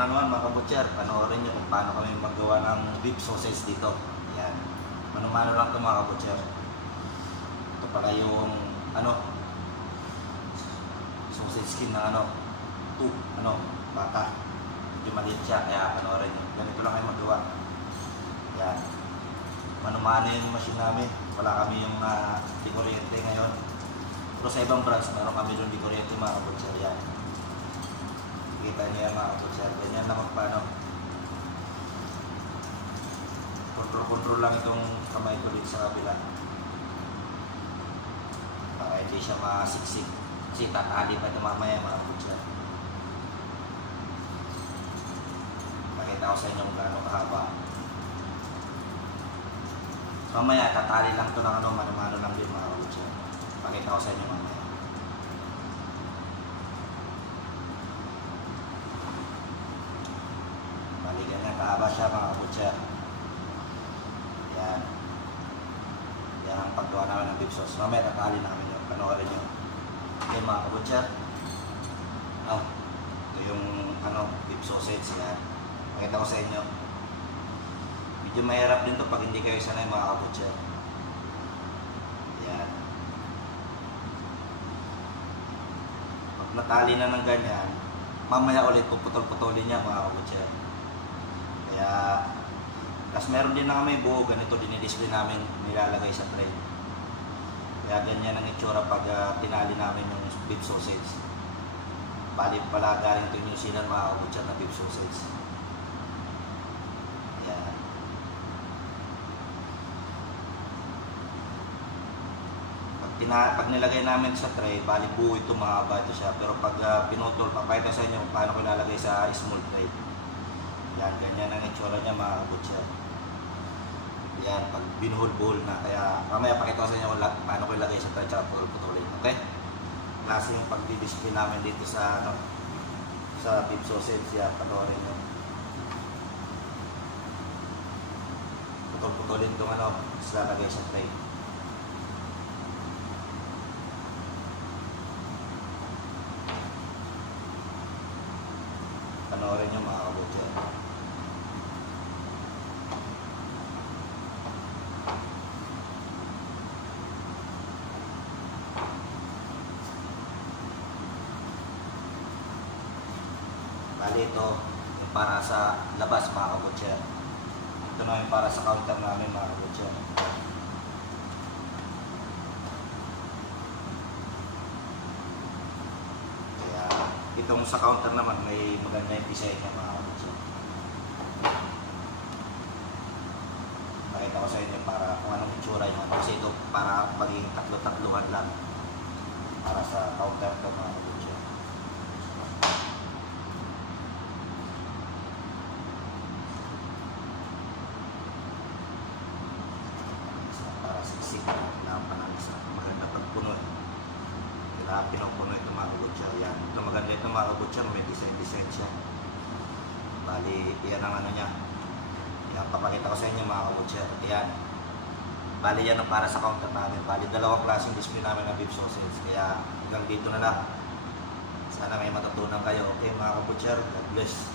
na naman mga kabutcher, panoorin nyo kung paano kami magawa ng beef sausage dito. Yan. Mano-mano lang ito mga kabutcher. Ito pala yung sausage skin ng baka. Medyo maliit siya, kaya panoorin nyo. Ganito lang kayo magawa. Yan. Mano-mano yung machine namin. Wala kami yung di kuryente ngayon. Pero sa ibang branch, meron kami doon di kuryente mga kabutcher. Yan. Kita niyo yan mga kabutcher. Ganyan lang paano. Control lang itong kamay ko dito sa kabila. Para hindi siya masiksik. Kasi tatali pa ito mamaya mga kabutcher. Pakita ko sa inyo kung gaano kahaba. Mamaya tatali lang ito ng mano-mano lang din mga kabutcher. Pakita ko sa inyo mamaya. Ganyan kahaba siya mga kabutcher. Yan. Yan ang paggawa namin ng beef sauce. Mamaya tatali namin yun. Panoorin nyo. Okay mga kabutcher. Ito yung beef sausage. Yan. Pakita ko sa inyo. Medyo mahirap din to pag hindi kayo sanay mga kabutcher. Yan. Pag natali na ng ganyan, mamaya ulit puputol-putulin niya mga kabutcher. Kaya, tapos meron din na kami buo, ganito dinidisplay namin, nilalagay sa tray. Kaya ganyan ang itsura pag tinali namin yung beef sausage. Bali pala galing ito New Zealand mga kabutcher na beef sausage. Ayan. Pag nilagay namin sa tray, bali buo ito, mahaba ito siya. Pero pag pinutol, papakita sa inyo kung paano ko ilalagay sa small tray. Yan, ganyan ang itsura niya mga kabutcher. Yan, pag binuhol-buhol na. Kaya mamaya pakita ko sa inyo kung paano ko ilagay sa tray at putulin. Okay? Klase yung pag-display namin dito sa sa beef sausage. Yan, panoorin nyo. Putol-putulin itong ilalagay sa tray. Panoorin nyo mga kabutcher. Bali ito yung para sa labas mga kabutcher. Ito na yung para sa counter namin mga kabutcher. Kaya itong sa counter naman may maganda yung design niya mga kabutcher. Pakita ko sa inyo para kung anong itsura yun. Kasi ito para maging tatlo-tatluhan lang. Para sa counter ito mga kabutcher. Maganda pagpuno. Kaya pinupuno ito mga kabutcher. Yan. Ito maganda ito mga kabutcher. May design siya. Bali, yan ang niya. Yan, papakita ko sa inyo mga kabutcher. Yan. Bali, yan ang para sa counter namin. Bali, dalawang klaseng display namin ng beef sausage. Kaya hanggang dito na lang. Sana may matutunan kayo. Okay mga kabutcher. God bless.